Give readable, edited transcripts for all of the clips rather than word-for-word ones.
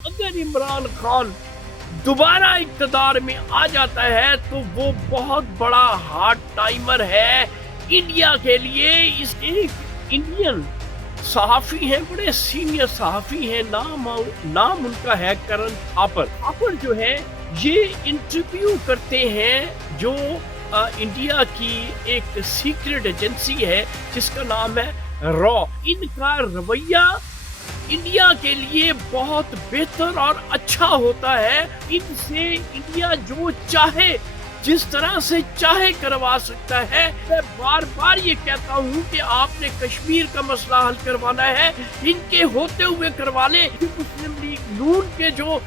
اگر عمران خان دوبارہ اقتدار میں آ جاتا ہے تو وہ بہت بڑا ہارڈ ٹائمر ہے انڈیا کے لیے۔ اس ایک انڈین صحافی ہیں، بڑے سینئر صحافی ہیں، نام ان کا ہے کرن تھاپر۔ تھاپر جو ہے یہ انٹرویو کرتے ہیں جو انڈیا کی ایک سیکرٹ ایجنسی ہے جس کا نام ہے را۔ ان کا رویہ انڈیا کے لیے بہت بہتر اور اچھا ہوتا ہے۔ ان سے انڈیا جو چاہے جس طرح سے چاہے کروا سکتا ہے۔ میں بار بار یہ کہتا ہوں کہ آپ نے کشمیر کا مسئلہ حل کروانا ہے، ان کے ہوتے ہوئے کروا لیں۔ مسلم لیگ نون کے جو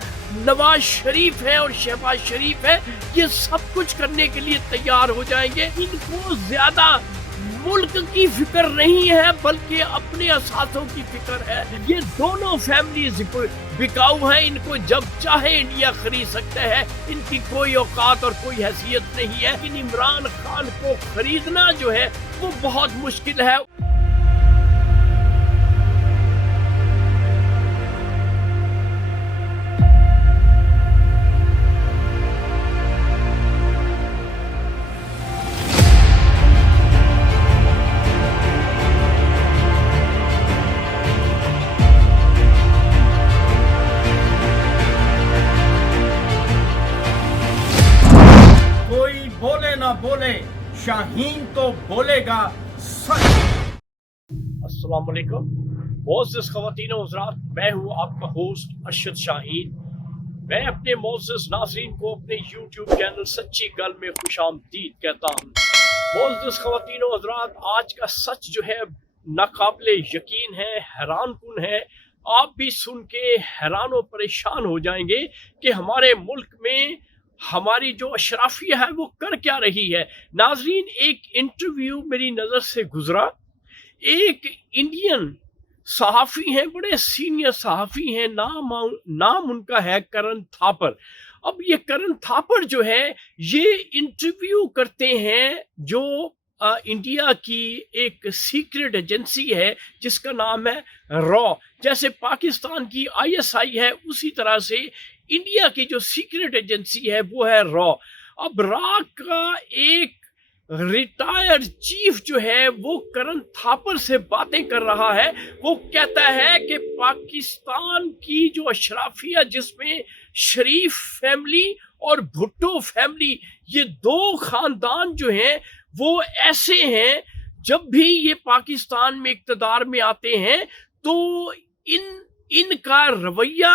نواز شریف ہے اور شہباز شریف ہے، یہ سب کچھ کرنے کے لیے تیار ہو جائیں گے۔ ان کو زیادہ ملک کی فکر نہیں ہے بلکہ اپنے اثاثوں کی فکر ہے۔ یہ دونوں فیملیز بکاؤ ہیں، ان کو جب چاہے انڈیا خرید سکتا ہے، ان کی کوئی اوقات اور کوئی حیثیت نہیں ہے۔ لیکن عمران خان کو خریدنا جو ہے وہ بہت مشکل ہے۔ کوئی بولے نہ بولے، شاہین تو بولے گا سچ۔ السلام علیکم معزز خواتین و حضرات، میں ہوں آپ کا ہوسٹ ارشد شاہین۔ میں اپنے معزز ناظرین کو اپنے یوٹیوب چینل سچی گل میں خوش آمدید کہتا ہوں۔ معزز خواتین و حضرات، آج کا سچ جو ہے ناقابل یقین ہے، حیران کن ہے۔ آپ بھی سن کے حیران و پریشان ہو جائیں گے کہ ہمارے ملک میں ہماری جو اشرافیہ ہے وہ کر کیا رہی ہے۔ ناظرین، ایک انٹرویو میری نظر سے گزرا، ایک انڈین صحافی ہیں، بڑے سینئر صحافی ہیں، نام ان کا ہے کرن تھاپر۔ اب یہ کرن تھاپر جو ہے یہ انٹرویو کرتے ہیں جو انڈیا کی ایک سیکرٹ ایجنسی ہے جس کا نام ہے را۔ جیسے پاکستان کی ISI ہے، اسی طرح سے انڈیا کی جو سیکرٹ ایجنسی ہے وہ ہے را۔ اب را کا ایک ریٹائرڈ چیف جو ہے وہ کرن تھاپر سے باتیں کر رہا ہے۔ وہ کہتا ہے کہ پاکستان کی جو اشرافیہ جس میں شریف فیملی اور بھٹو فیملی، یہ دو خاندان جو ہیں وہ ایسے ہیں، جب بھی یہ پاکستان میں اقتدار میں آتے ہیں تو ان کا رویہ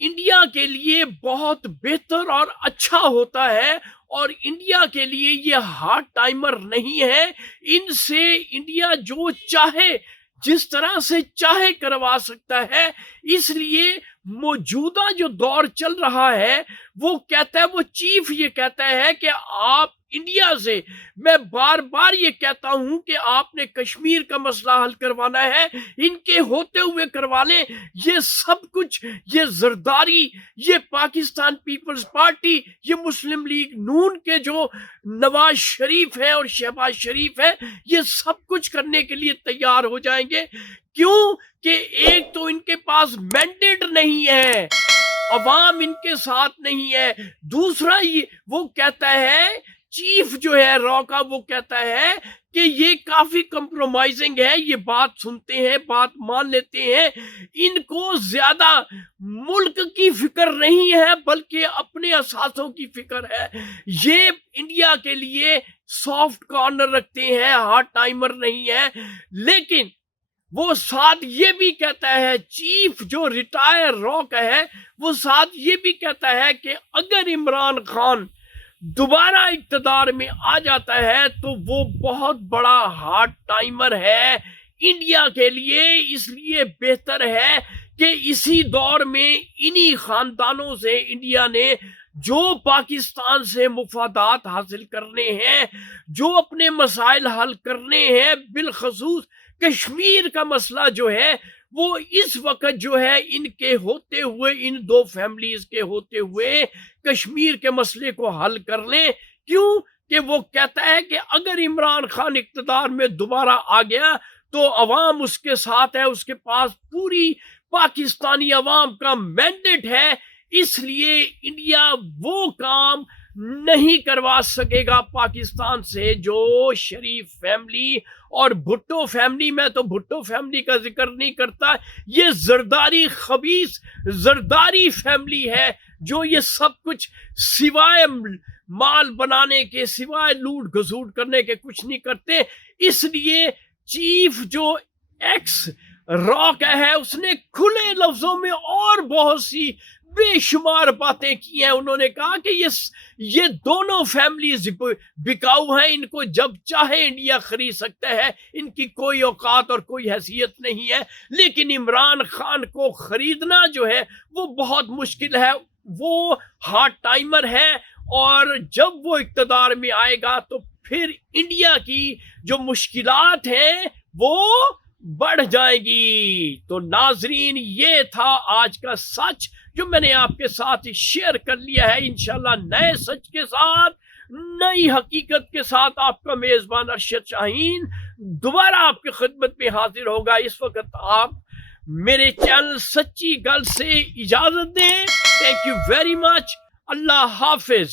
انڈیا کے لیے بہت بہتر اور اچھا ہوتا ہے، اور انڈیا کے لیے یہ ہارڈ ٹائمر نہیں ہے۔ ان سے انڈیا جو چاہے جس طرح سے چاہے کروا سکتا ہے۔ اس لیے موجودہ جو دور چل رہا ہے وہ کہتا ہے، وہ چیف یہ کہتا ہے کہ آپ انڈیا سے، میں بار بار یہ کہتا ہوں کہ آپ نے کشمیر کا مسئلہ حل کروانا ہے، ان کے ہوتے ہوئے کروا لیں۔ یہ سب کچھ، یہ زرداری، یہ پاکستان پیپلز پارٹی، یہ مسلم لیگ نون کے جو نواز شریف ہے اور شہباز شریف ہے، یہ سب کچھ کرنے کے لیے تیار ہو جائیں گے۔ کیوں کہ ایک تو ان کے پاس مینڈیٹ نہیں ہے، عوام ان کے ساتھ نہیں ہے۔ دوسرا وہ کہتا ہے، چیف جو ہے را کا، وہ کہتا ہے کہ یہ کافی کمپرومائزنگ ہے۔ یہ بات سنتے ہیں، بات مان لیتے ہیں، ان کو زیادہ ملک کی فکر نہیں ہے بلکہ اپنے اثاثوں کی فکر ہے۔ یہ انڈیا کے لیے سافٹ کارنر رکھتے ہیں، ہارڈ ٹائمر نہیں ہے۔ لیکن وہ ساتھ یہ بھی کہتا ہے، چیف جو ریٹائر را کا ہے، وہ ساتھ یہ بھی کہتا ہے کہ اگر عمران خان دوبارہ اقتدار میں آ جاتا ہے تو وہ بہت بڑا ہارڈ ٹائمر ہے انڈیا کے لیے۔ اس لیے بہتر ہے کہ اسی دور میں انہی خاندانوں سے انڈیا نے جو پاکستان سے مفادات حاصل کرنے ہیں، جو اپنے مسائل حل کرنے ہیں، بالخصوص کشمیر کا مسئلہ جو ہے وہ اس وقت جو ہے ان کے ہوتے ہوئے، ان دو فیملیز کے ہوتے ہوئے کشمیر کے مسئلے کو حل کر لیں۔ کیوں کہ وہ کہتا ہے کہ اگر عمران خان اقتدار میں دوبارہ آ گیا تو عوام اس کے ساتھ ہے، اس کے پاس پوری پاکستانی عوام کا مینڈیٹ ہے، اس لیے انڈیا وہ کام نہیں کروا سکے گا پاکستان سے جو شریف فیملی اور بھٹو فیملی، میں تو بھٹو فیملی کا ذکر نہیں کرتا، یہ زرداری خبیث زرداری فیملی ہے جو یہ سب کچھ سوائے مال بنانے کے، سوائے لوٹ گھسوٹ کرنے کے کچھ نہیں کرتے۔ اس لیے چیف جو ایکس راک ہے اس نے کھلے لفظوں میں اور بہت سی بے شمار باتیں کی ہیں۔ انہوں نے کہا کہ یہ دونوں فیملیز بکاؤ ہیں، ان کو جب چاہے انڈیا خرید سکتا ہے، ان کی کوئی اوقات اور کوئی حیثیت نہیں ہے، لیکن عمران خان کو خریدنا جو ہے وہ بہت مشکل ہے، وہ ہارڈ ٹائمر ہے، اور جب وہ اقتدار میں آئے گا تو پھر انڈیا کی جو مشکلات ہیں وہ بڑھ جائے گی۔ تو ناظرین، یہ تھا آج کا سچ جو میں نے آپ کے ساتھ شیئر کر لیا ہے۔ انشاءاللہ نئے سچ کے ساتھ، نئی حقیقت کے ساتھ آپ کا میزبان ارشد شاہین دوبارہ آپ کی خدمت میں حاضر ہوگا۔ اس وقت آپ میرے چینل سچی گل سے اجازت دیں۔ Thank you very much. اللہ حافظ۔